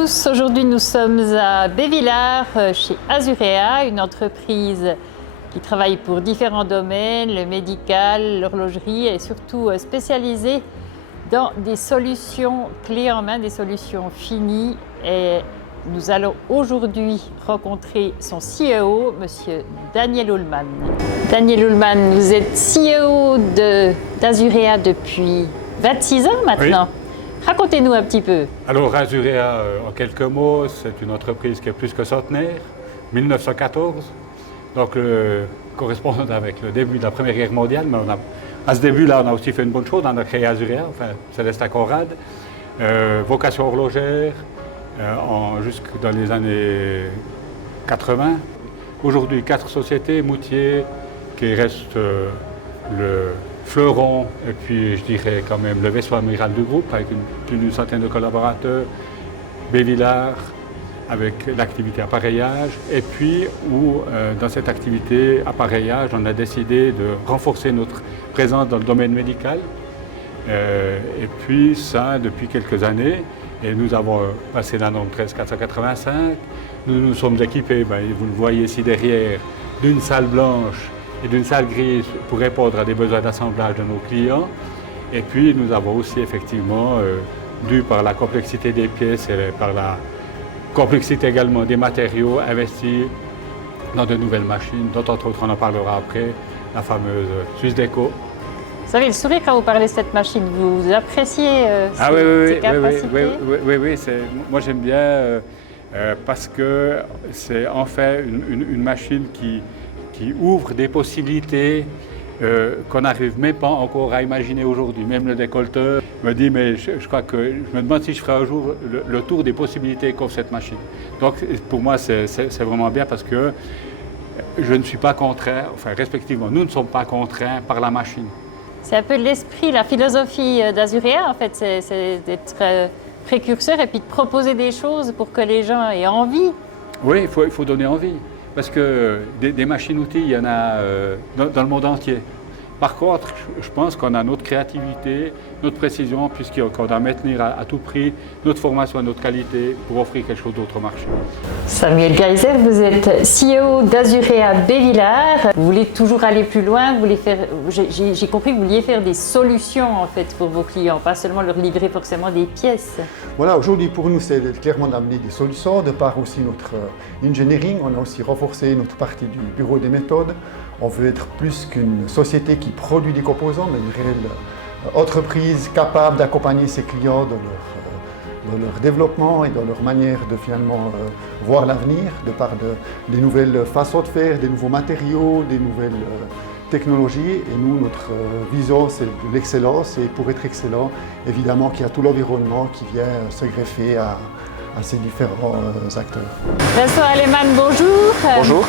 tous, aujourd'hui nous sommes à Bévillars chez Azurea, une entreprise qui travaille pour différents domaines, le médical, l'horlogerie et surtout spécialisée dans des solutions clés en main, des solutions finies. Et nous allons aujourd'hui rencontrer son CEO, Monsieur Daniel Ullmann. Daniel Ullmann, vous êtes CEO d'Azurea depuis 26 ans maintenant. Oui. Racontez-nous un petit peu. Alors Azurea, en quelques mots, c'est une entreprise qui est plus que centenaire, 1914, donc correspondant avec le début de la Première Guerre mondiale, mais à ce début-là, on a aussi fait une bonne chose, on a créé Azurea, enfin Célestin Conrad, vocation horlogère, jusque dans les années 80. Aujourd'hui, 4 sociétés, Moutier, qui reste le fleuron, et puis je dirais quand même le vaisseau amiral du groupe, avec plus d'une centaine de collaborateurs, Bévillars, avec l'activité appareillage, et puis dans cette activité appareillage, on a décidé de renforcer notre présence dans le domaine médical, et puis ça depuis quelques années, et nous avons passé la norme 13485, nous nous sommes équipés, vous le voyez ici derrière, d'une salle blanche et d'une salle grise pour répondre à des besoins d'assemblage de nos clients. Et puis nous avons aussi effectivement, dû par la complexité des pièces et par la complexité également des matériaux, investi dans de nouvelles machines, dont entre autres on en parlera après, la fameuse Suisse Déco. Vous avez le sourire quand vous parlez de cette machine, vous appréciez ses capacités? Oui, moi j'aime bien parce que c'est en fait une machine qui ouvre des possibilités qu'on n'arrive même pas encore à imaginer aujourd'hui. Même le décolleteur me dit, mais je crois que je me demande si je ferai un jour le tour des possibilités qu'offre cette machine. Donc pour moi, c'est vraiment bien parce que je ne suis pas contraint, enfin respectivement, nous ne sommes pas contraints par la machine. C'est un peu l'esprit, la philosophie d'Azurea, en fait, c'est d'être précurseur et puis de proposer des choses pour que les gens aient envie. Oui, il faut donner envie. Parce que des machines-outils, il y en a dans le monde entier. Par contre, je pense qu'on a notre créativité, notre précision, puisqu'on doit maintenir à tout prix notre formation et notre qualité pour offrir quelque chose d'autre au marché. Samuel Geiser, vous êtes CEO d'Azurea Bévillars. Vous voulez toujours aller plus loin, j'ai compris que vous vouliez faire des solutions en fait pour vos clients, pas seulement leur livrer forcément des pièces. Voilà, aujourd'hui pour nous c'est clairement d'amener des solutions, de par aussi notre engineering, on a aussi renforcé notre partie du bureau des méthodes. On veut être plus qu'une société qui produit des composants, mais une réelle entreprise capable d'accompagner ses clients dans leur développement et dans leur manière de finalement voir l'avenir, de par des nouvelles façons de faire, des nouveaux matériaux, des nouvelles technologies. Et nous, notre vision, c'est l'excellence. Et pour être excellent, évidemment qu'il y a tout l'environnement qui vient se greffer à ces différents acteurs. Vincent Aleman, bonjour. Bonjour.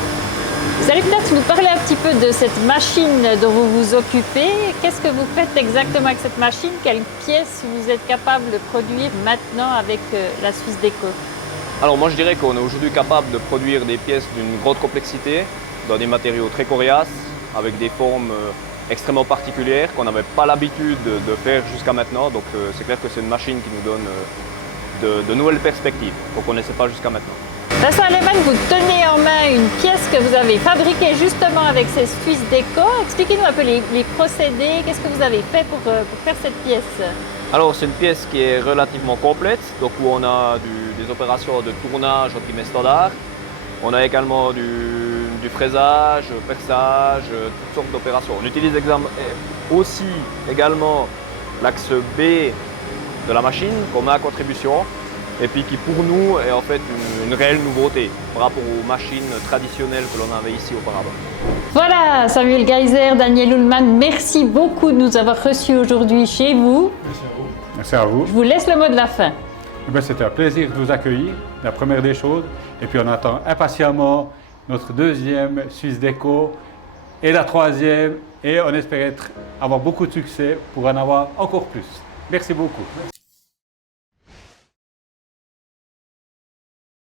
Vous allez peut-être nous parler un petit peu de cette machine dont vous vous occupez. Qu'est-ce que vous faites exactement avec cette machine? Quelles pièces vous êtes capable de produire maintenant avec la Suisse Déco? Alors moi je dirais qu'on est aujourd'hui capable de produire des pièces d'une grande complexité, dans des matériaux très coriaces, avec des formes extrêmement particulières qu'on n'avait pas l'habitude de faire jusqu'à maintenant. Donc c'est clair que c'est une machine qui nous donne de nouvelles perspectives qu'on ne connaissait pas jusqu'à maintenant. Vincent Aleman, vous tenez en main une pièce que vous avez fabriquée justement avec ces Suisse Déco. Expliquez-nous un peu les procédés, qu'est-ce que vous avez fait pour faire cette pièce? Alors c'est une pièce qui est relativement complète, donc où on a des opérations de tournage au trimestre standard. On a également du fraisage, perçage, toutes sortes d'opérations. On utilise aussi également l'axe B de la machine qu'on met à contribution, et puis qui pour nous est en fait une réelle nouveauté par rapport aux machines traditionnelles que l'on avait ici auparavant. Voilà, Samuel Geiser, Daniel Ullmann, merci beaucoup de nous avoir reçus aujourd'hui chez vous. Merci à vous. Merci à vous. Je vous laisse le mot de la fin. C'était un plaisir de vous accueillir, la première des choses, et puis on attend impatiemment notre deuxième Suisse Déco et la troisième, et on espère avoir beaucoup de succès pour en avoir encore plus. Merci beaucoup.